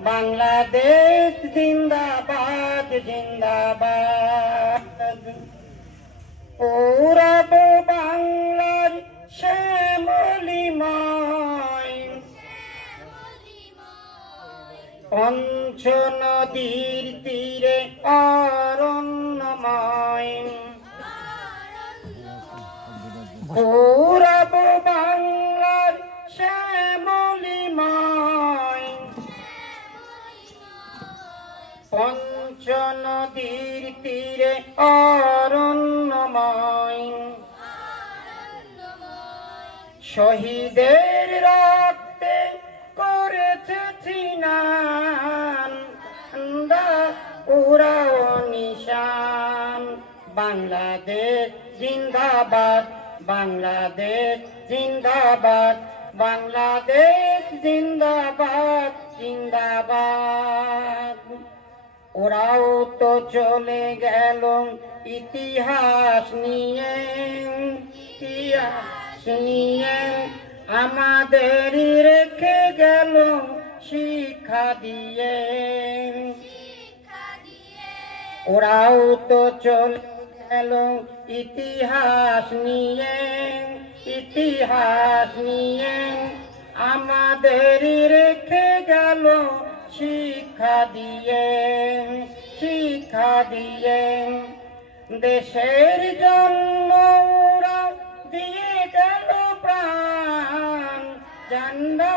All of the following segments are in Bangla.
বাংলাদেশ জিন্দাবাদ জিন্দাবাদ। পূরব বাংলার শ্যামলিময় পঞ্চ নদীর তীরে অরণ্যময়। পূরব বাংলার শ্যামলিময় পঞ্চ নদীর তীরে অরণ্যময়। শহীদের রক্তে করেছে চিনান উড়াও নিশান। বাংলাদেশ জিন্দাবাদ বাংলাদেশ জিন্দাবাদ বাংলাদেশ জিন্দাবাদ জিন্দাবাদ। ওরাও তো চলে গেল ইতিহাস নিয়ে, ইতিহাস নিয়ে আমাদের রেখে গেল শিক্ষা দিয়ে। ওরাও তো চলে গেল ইতিহাস নিয়ে, ইতিহাস নিয়ে আমাদের রেখে গেল শিক্ষা দিয়ে, শিক্ষা দিয়ে। দেশের জন্য ওরা দিয়ে গেল প্রাণ, ঝান্ডা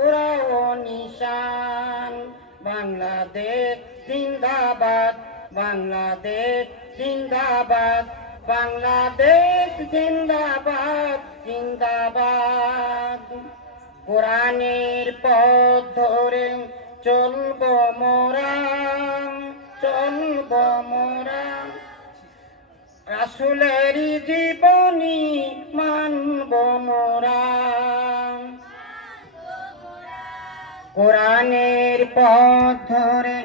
ওরাও নিশান। বাংলাদেশ জিন্দাবাদ বাংলাদেশ জিন্দাবাদ বাংলাদেশ জিন্দাবাদ জিন্দাবাদ। কোরআনের পথ ধরে চলব মোরা, চলব মোরা। রাসূলের জীবনী মানব মোরা। কোরআনের পথ ধরে